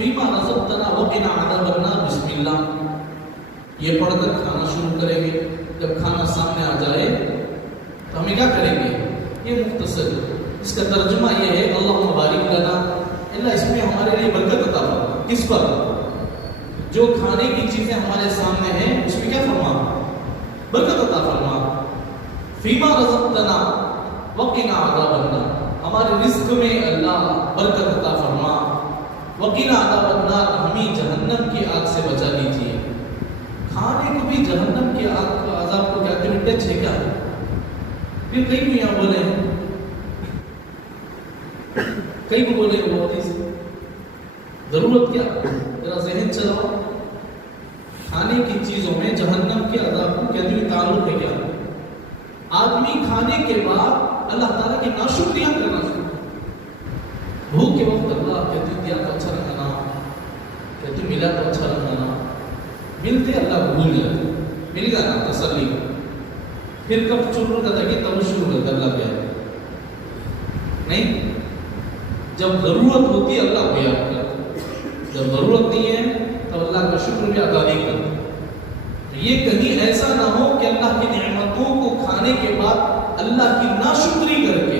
فیما رزقتنا وقنا عذاب النار، بسم اللہ یہ پڑھ کر کھانا شروع کریں گے. جب کھانا سامنے آ جائے تو ہمیں کیا کریں گے؟ یہ مختصر اس کا ترجمہ یہ ہے اللہم بارک لنا، اللہ اس میں ہمارے لیے برکت عطا فرما. کس پر؟ جو کھانے کی چیزیں ہمارے سامنے ہیں اس میں کیا فرما؟ برکت عطا فرما. فیما رزقتنا وقنا عذاب النار، ہمارے رزق میں اللہ برکت عطا فرما. وقنا عذاب النار، ہمیں جہنم کی آگ سے بچا لیجیے. کھانے کو بھی جہنم کی آگ کو عذاب کو کیا کریں ٹچ ہے کیا؟ پھر کئی کو یہاں بولے ہیں، کئی کو بولے بہت ہی ضرورت کیا؟ ذرا ذہن چلاؤ، کھانے کی چیزوں میں جہنم کے عذاب کو کہتے ہوئے تعلق ہے کیا؟ آدمی کھانے کے بعد اللہ تعالیٰ کی ناشکریاں کرنا شروع. بھوک کے وقت اللہ کہتے دیا تو اچھا رکھنا، کہتے ملا تو اچھا رکھنا، ملتے اللہ کو بھول جاتے، مل گیا نا تسلی. پھر کب شروع کرتا ہے تب شروع کرتا اللہ کیا نہیں. جب ضرورت ہوتی ہے اللہ کو یاد کرتا، جب ضرورت نہیں ہے تو اللہ کا شکر بھی ادا نہیں کرتا. یہ کہیں ایسا نہ ہو کہ اللہ کی نعمتوں کو کھانے کے بعد اللہ کی ناشکری کر کے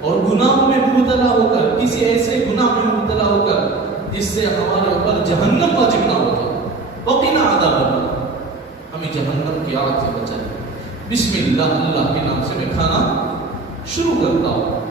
اور گناہوں میں مبتلا ہو کر، کسی ایسے گناہ میں مبتلا ہو کر جس سے ہمارے اوپر جہنم واجب نہ ہو جائے. وقنا عذاب النار، ہمیں جہنم کی آگ سے بچائے. بسم اللہ، اللہ کے نام سے میں کھانا شروع کرتا ہوں.